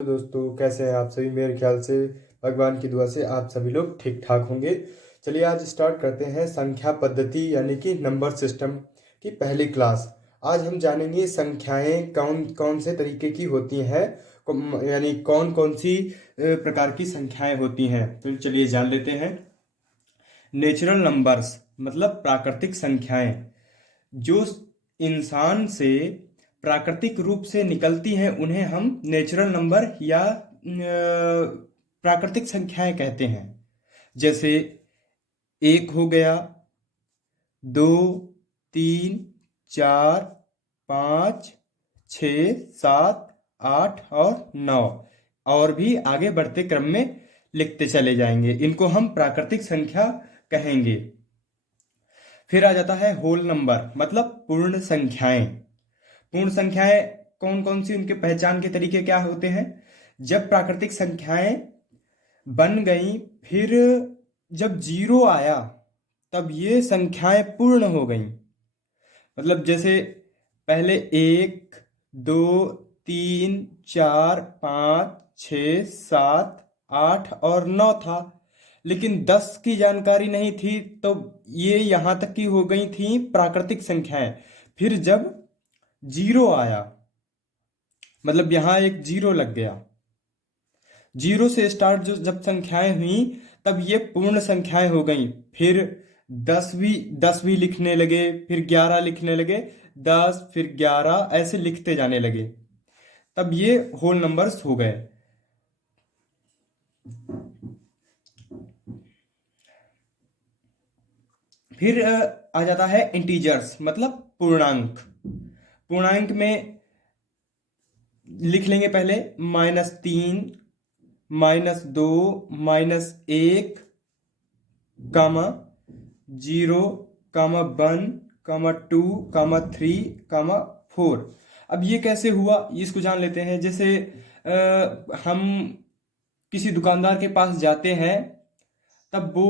तो दोस्तों, कैसे हैं आप सभी। मेरे ख्याल से भगवान की दुआ से आप सभी लोग ठीक ठाक होंगे। चलिए आज स्टार्ट करते हैं संख्या पद्धति यानी कि नंबर सिस्टम की पहली क्लास। आज हम जानेंगे संख्याएं कौन कौन से तरीके की होती हैं, यानी कौन कौन सी प्रकार की संख्याएं होती हैं। तो चलिए जान लेते हैं। नेचुरल नंबर्स मतलब प्राकृतिक संख्याएं, जो इंसान से प्राकृतिक रूप से निकलती हैं उन्हें हम नेचुरल नंबर या प्राकृतिक संख्याएं कहते हैं। जैसे एक हो गया, दो, तीन, चार, पाँच, छ, सात, आठ और नौ, और भी आगे बढ़ते क्रम में लिखते चले जाएंगे। इनको हम प्राकृतिक संख्या कहेंगे। फिर आ जाता है होल नंबर मतलब पूर्ण संख्याएं। पूर्ण संख्याएं कौन कौन सी, उनके पहचान के तरीके क्या होते हैं। जब प्राकृतिक संख्याएं बन गई, फिर जब जीरो आया तब ये संख्याएं पूर्ण हो गई। मतलब जैसे पहले एक, दो, तीन, चार, पाँच, छ, सात, आठ और नौ था, लेकिन 10 की जानकारी नहीं थी, तो ये यहाँ तक की हो गई थी प्राकृतिक संख्याएं। फिर जब जीरो आया, मतलब यहाँ एक जीरो लग गया, जीरो से स्टार्ट जो जब संख्याएं हुई तब ये पूर्ण संख्याएं हो गई। फिर 10 भी लिखने लगे, फिर 11 लिखने लगे, 10 फिर 11 ऐसे लिखते जाने लगे, तब ये होल नंबर्स हो गए। फिर आ जाता है इंटीजर्स मतलब पूर्णांक। पूर्णांक में लिख लेंगे पहले -3, -2, -1, कामा 0, कामा 1, कामा 2, कामा 3, कामा 4। अब ये कैसे हुआ इसको जान लेते हैं। जैसे हम किसी दुकानदार के पास जाते हैं, तब वो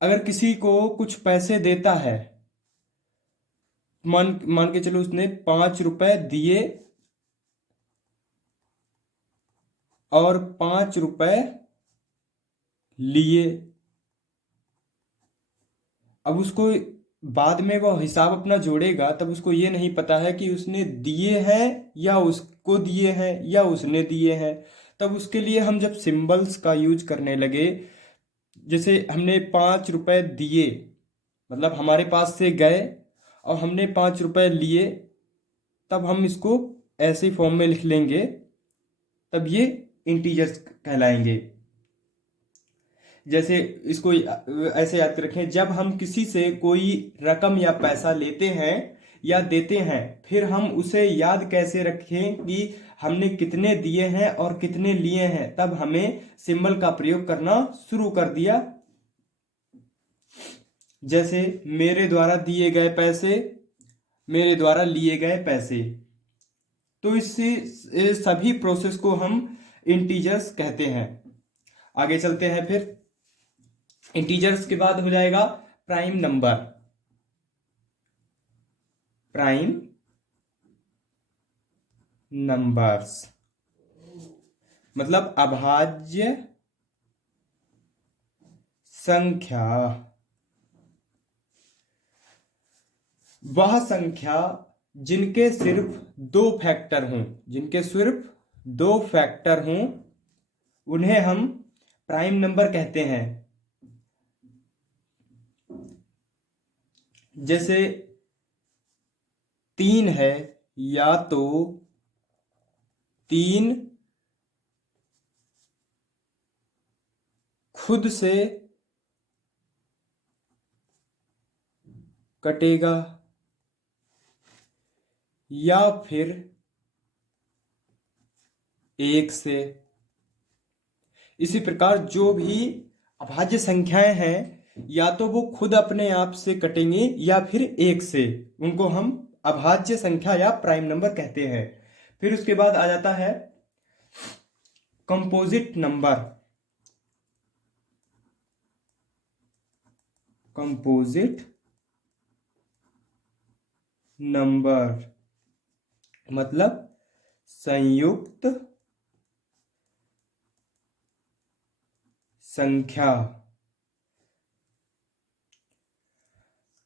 अगर किसी को कुछ पैसे देता है, मान मान के चलो उसने 5 रुपए दिए और 5 रुपए लिए। अब उसको बाद में वो हिसाब अपना जोड़ेगा, तब उसको ये नहीं पता है कि उसने दिए हैं या उसको दिए हैं या उसने दिए हैं। तब उसके लिए हम जब सिंबल्स का यूज करने लगे, जैसे हमने 5 रुपए दिए, मतलब हमारे पास से गए और हमने 5 रुपए लिए, तब हम इसको ऐसे फॉर्म में लिख लेंगे, तब ये इंटीजर्स कहलाएंगे। जैसे इसको ऐसे याद कर रखें, जब हम किसी से कोई रकम या पैसा लेते हैं या देते हैं, फिर हम उसे याद कैसे रखें कि हमने कितने दिए हैं और कितने लिए हैं, तब हमें सिंबल का प्रयोग करना शुरू कर दिया। जैसे मेरे द्वारा दिए गए पैसे, मेरे द्वारा लिए गए पैसे। तो इससे सभी प्रोसेस को हम इंटीजर्स कहते हैं। आगे चलते हैं। फिर इंटीजर्स के बाद हो जाएगा प्राइम नंबर। प्राइम नंबर्स मतलब अभाज्य संख्या। वह संख्या जिनके सिर्फ दो फैक्टर हों, जिनके सिर्फ दो फैक्टर हों, उन्हें हम प्राइम नंबर कहते हैं। जैसे 3 है, या तो 3 खुद से कटेगा, या फिर 1 से। इसी प्रकार जो भी अभाज्य संख्याएं हैं, या तो वो खुद अपने आप से कटेंगी या फिर 1 से, उनको हम अभाज्य संख्या या प्राइम नंबर कहते हैं। फिर उसके बाद आ जाता है कंपोजिट नंबर। कंपोजिट नंबर मतलब संयुक्त संख्या।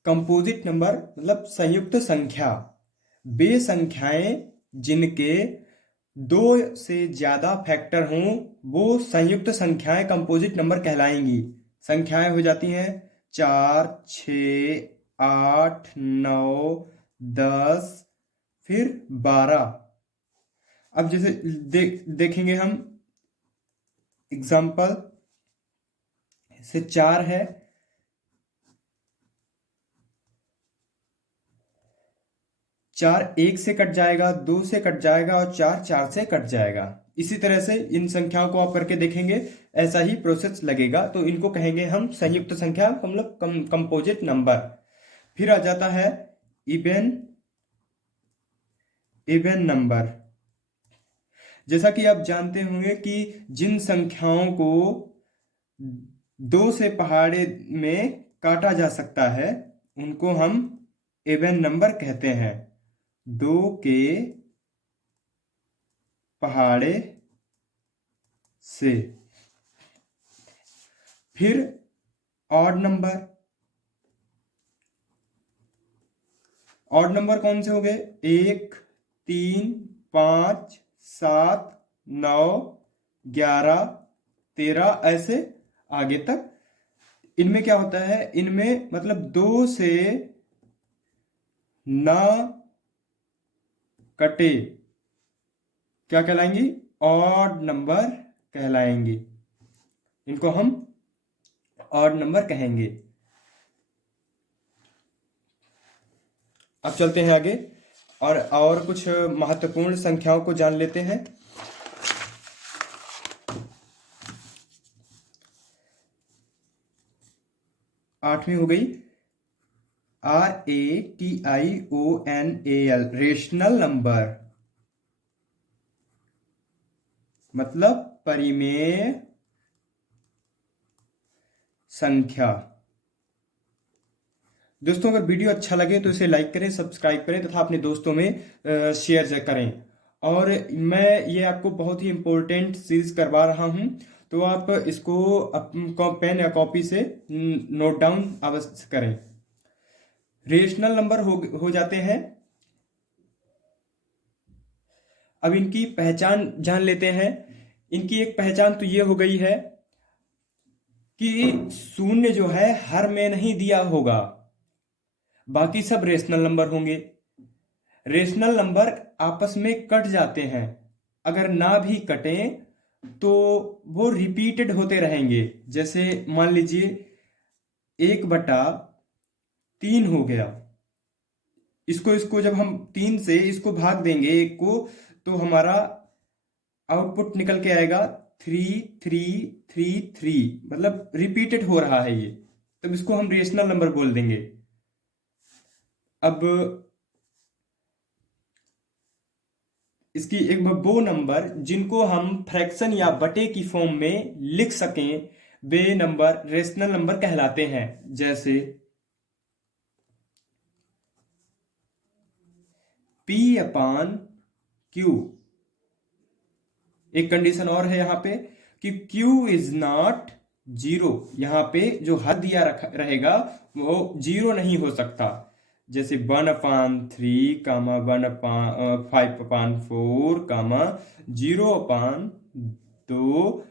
कंपोजिट नंबर मतलब संयुक्त संख्या, वे संख्याएं जिनके दो से ज्यादा फैक्टर हों वो संयुक्त संख्याएं कंपोजिट नंबर कहलाएंगी। संख्याएं हो जाती हैं 4, 6, 8, 9, 10, फिर 12। अब जैसे देखेंगे हम एग्जाम्पल से 4 है, 4 1 से कट जाएगा, 2 से कट जाएगा और 4 4 से कट जाएगा। इसी तरह से इन संख्याओं को आप करके देखेंगे, ऐसा ही प्रोसेस लगेगा। तो इनको कहेंगे हम संयुक्त संख्या, मतलब कंपोजिट नंबर। फिर आ जाता है इवन नंबर। जैसा कि आप जानते होंगे कि जिन संख्याओं को 2 से पहाड़े में काटा जा सकता है उनको हम इवन नंबर कहते हैं। 2 के पहाड़े से। फिर ऑड नंबर। ऑड नंबर कौन से हो गए? 1, 3, 5, 7, 9, 11, 13, ऐसे आगे तक। इनमें क्या होता है, इनमें मतलब 2 से ना कटे क्या कहलाएंगी? Odd number कहलाएंगी। इनको हम ऑड नंबर कहेंगे। अब चलते हैं आगे और कुछ महत्वपूर्ण संख्याओं को जान लेते हैं। आठवीं हो गई RATIONAL, रेशनल नंबर, मतलब परिमेय संख्या। दोस्तों अगर वीडियो अच्छा लगे तो इसे लाइक करें, सब्सक्राइब करें तथा अपने दोस्तों में शेयर करें। और मैं ये आपको बहुत ही इम्पोर्टेंट चीज करवा रहा हूं, तो आप इसको पेन या कॉपी से नोट डाउन अवश्य करें। रेशनल नंबर हो जाते हैं। अब इनकी पहचान जान लेते हैं। इनकी एक पहचान तो ये हो गई है कि शून्य जो है हर में नहीं दिया होगा, बाकी सब रेशनल नंबर होंगे। रेशनल नंबर आपस में कट जाते हैं, अगर ना भी कटें तो वो रिपीटेड होते रहेंगे। जैसे मान लीजिए 1/3 हो गया, इसको जब हम 3 से इसको भाग देंगे 1 को, तो हमारा आउटपुट निकल के आएगा 3 3 3 3, मतलब रिपीटेड हो रहा है ये, तब इसको हम रेशनल नंबर बोल देंगे। अब इसकी एक वो नंबर जिनको हम फ्रैक्शन या बटे की फॉर्म में लिख सकें, वे नंबर रेशनल नंबर कहलाते हैं। जैसे P/Q। एक कंडीशन और है यहाँ पे कि Q इज नॉट 0, यहाँ पे जो हद दिया रहेगा वो 0 नहीं हो सकता। जैसे 1/3, 5/4, 0/2,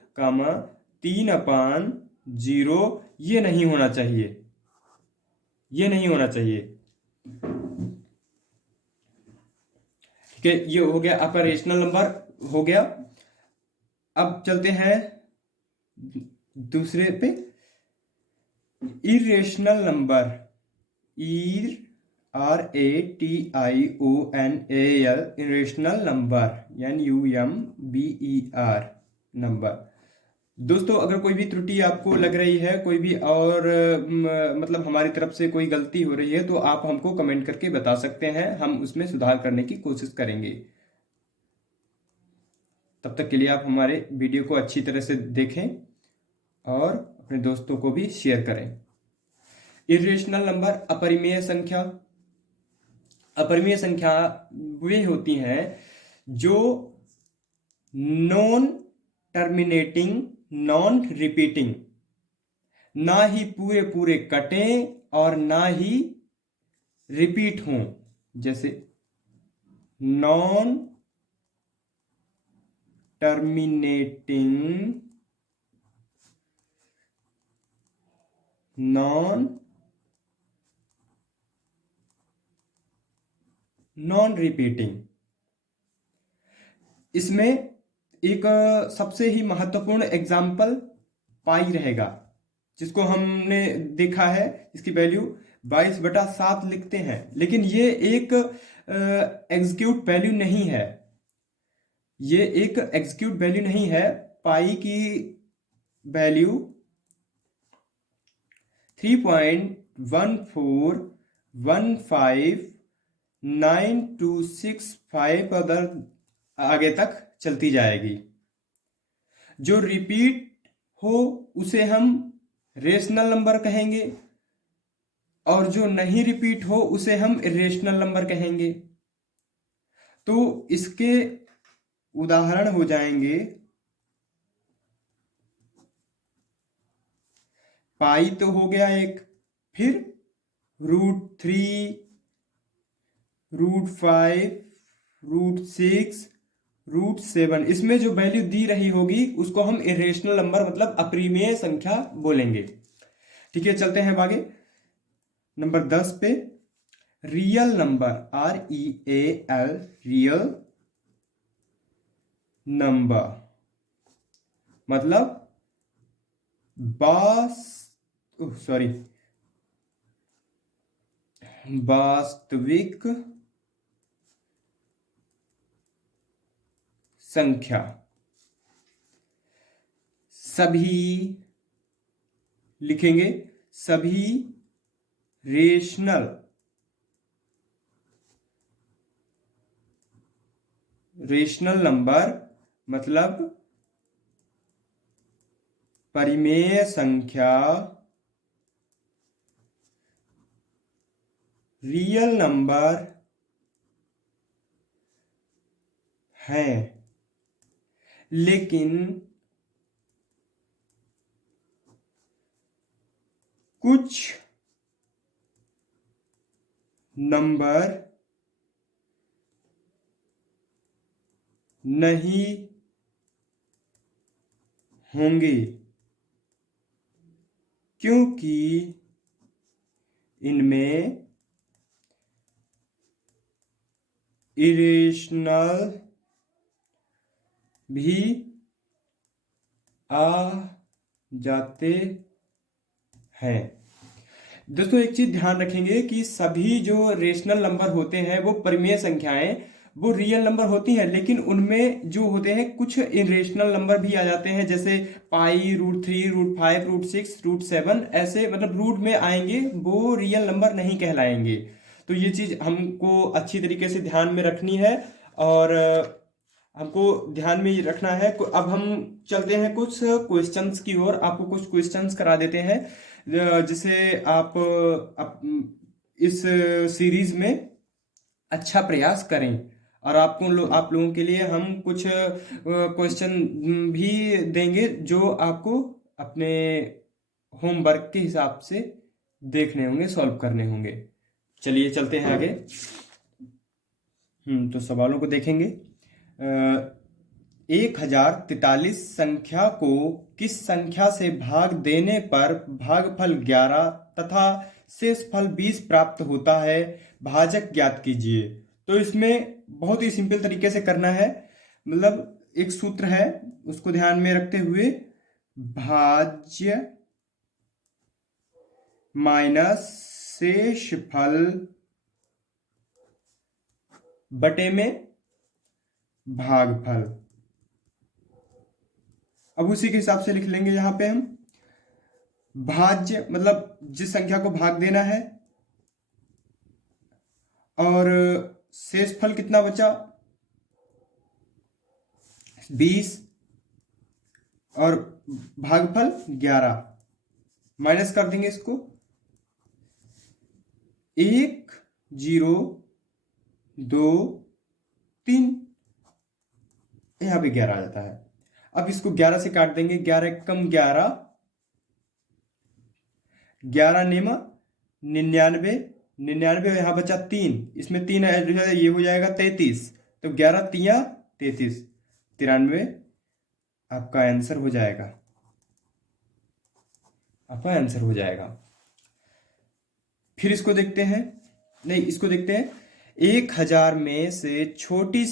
3/0, ये नहीं होना चाहिए, ये नहीं होना चाहिए। ठीक है, ये हो गया आपका रेशनल नंबर हो गया। अब चलते हैं दूसरे पे, irrational number. RATIONAL, irrational number, NUMBER number. दोस्तों अगर कोई भी त्रुटि आपको लग रही है, कोई भी और मतलब हमारी तरफ से कोई गलती हो रही है, तो आप हमको कमेंट करके बता सकते हैं, हम उसमें सुधार करने की कोशिश करेंगे। तब तक के लिए आप हमारे वीडियो को अच्छी तरह से देखें और अपने दोस्तों को भी शेयर करें। इरेशनल नंबर, अपरिमेय संख्या। अपरिमेय संख्या वे होती हैं जो नॉन टर्मिनेटिंग, नॉन रिपीटिंग, ना ही पूरे पूरे कटें और ना ही रिपीट हों। जैसे नॉन टर्मिनेटिंग, नॉन रिपीटिंग। इसमें एक सबसे ही महत्वपूर्ण एग्जाम्पल पाई रहेगा, जिसको हमने देखा है। इसकी वैल्यू 22/7 लिखते हैं, लेकिन ये एक एग्जीक्यूट वैल्यू नहीं है। ये एक एग्जीक्यूट वैल्यू नहीं है। पाई की वैल्यू 3.1415965 अदर आगे तक चलती जाएगी। जो रिपीट हो उसे हम रेशनल नंबर कहेंगे, और जो नहीं रिपीट हो उसे हम इरेशनल नंबर कहेंगे। तो इसके उदाहरण हो जाएंगे, पाई तो हो गया एक, फिर √3, √5, √6, √7। इसमें जो वैल्यू दी रही होगी उसको हम इरेशनल नंबर मतलब अपरिमेय संख्या बोलेंगे। ठीक है, चलते हैं आगे नंबर 10 पे। Real number, REAL, real number मतलब वास्तविक संख्या। सभी लिखेंगे, सभी रेशनल नंबर मतलब परिमेय संख्या रियल नंबर हैं, लेकिन कुछ नंबर नहीं होंगे, क्योंकि इनमें इरेशनल भी आ जाते हैं। दोस्तों एक चीज ध्यान रखेंगे कि सभी जो रेशनल नंबर होते हैं वो परिमेय संख्याएं, वो रियल नंबर होती हैं, लेकिन उनमें जो होते हैं कुछ इरेशनल नंबर भी आ जाते हैं, जैसे पाई, √3, √5, √6, √7, ऐसे मतलब रूट में आएंगे, वो रियल नंबर नहीं कहलाएंगे। तो ये चीज हमको अच्छी तरीके से ध्यान में रखनी है, और हमको ध्यान में ये रखना है। अब हम चलते हैं कुछ क्वेश्चंस की ओर, आपको कुछ क्वेश्चंस करा देते हैं, जिसे आप इस सीरीज में अच्छा प्रयास करें। और आप लोगों के लिए हम कुछ क्वेश्चन भी देंगे जो आपको अपने होमवर्क के हिसाब से देखने होंगे, सॉल्व करने होंगे। चलिए चलते हैं आगे। तो सवालों को देखेंगे। 1043 संख्या को किस संख्या से भाग देने पर भागफल 11 तथा शेषफल 20 प्राप्त होता है, भाजक ज्ञात कीजिए। तो इसमें बहुत ही सिंपल तरीके से करना है, मतलब एक सूत्र है, उसको ध्यान में रखते हुए भाज्य माइनस शेषफल बटे में भागफल। अब उसी के हिसाब से लिख लेंगे यहां पे हम। भाज्य मतलब जिस संख्या को भाग देना है, और शेषफल कितना बचा 20, और भागफल 11, माइनस कर देंगे इसको। 1 0 2 3, यहां पे 11 आ जाता है। अब इसको 11 से काट देंगे, 11 कम 11 11 निमा 99, 99 यहाँ बचा 3, इसमें 3 ऐड हो जाएगा, ये हो जाएगा 33। तो 11 तिया 33, 93 आपका आंसर हो जाएगा, आपका आंसर हो जाएगा। फिर इसको देखते हैं, नहीं इसको देखते हैं। 1000 में से छोटी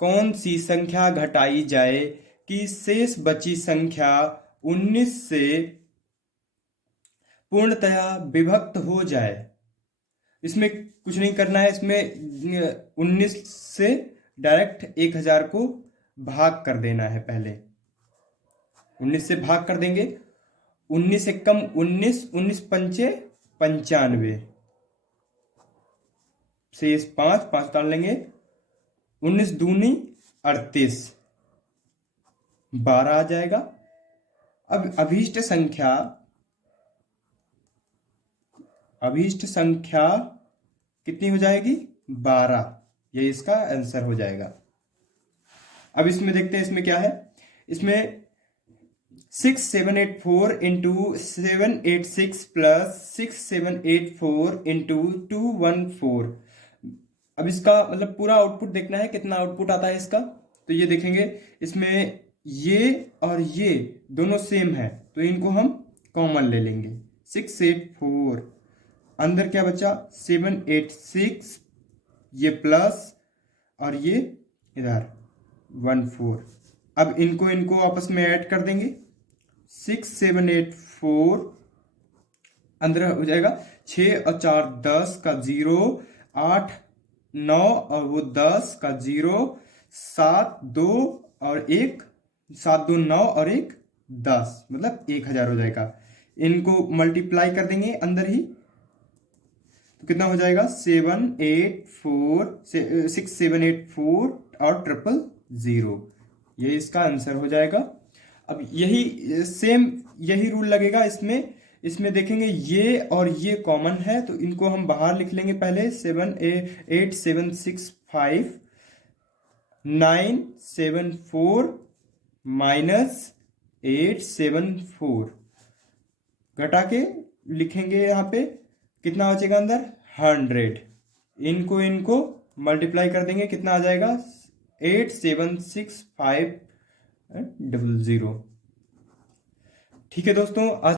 कौन सी संख्या घटाई जाए कि शेष बची संख्या 19 से पूर्णतया विभक्त हो जाए। इसमें कुछ नहीं करना है, इसमें 19 से डायरेक्ट 1000 को भाग कर देना है। पहले 19 से भाग कर देंगे, 19 से कम 19, 19 पंचे 95, शेष 5, 5 डाल लेंगे, 19 दूनी 38, 12 आ जाएगा। अब अभीष्ट संख्या कितनी हो जाएगी? 12, ये इसका आंसर हो जाएगा। अब इसमें देखते हैं इसमें क्या है। इसमें 6784 इंटू 786 प्लस 6784 इंटू 214। अब इसका मतलब पूरा आउटपुट देखना है, कितना आउटपुट आता है इसका। तो ये देखेंगे, इसमें ये और ये दोनों सेम है, तो इनको हम कॉमन ले लेंगे। 684, अंदर क्या बचा? 786, ये प्लस और ये इधर 14। अब इनको आपस में ऐड कर देंगे। 6784 अंदर हो जाएगा 6 और 4 10 का 0, 8 9 और वो 10 का 0, 7 2 और 1, 7 2 9 और 1 10, मतलब 1000 हो जाएगा। इनको मल्टीप्लाई कर देंगे अंदर ही, तो कितना हो जाएगा? 6784 और 000, ये इसका आंसर हो जाएगा। अब यही सेम यही रूल लगेगा इसमें देखेंगे ये और ये कॉमन है, तो इनको हम बाहर लिख लेंगे। पहले 8765 974 माइनस 874 घटा के लिखेंगे। यहाँ पे कितना बचेगा अंदर? 100। इनको मल्टीप्लाई कर देंगे, कितना आ जाएगा? 87650। ठीक है दोस्तों, आज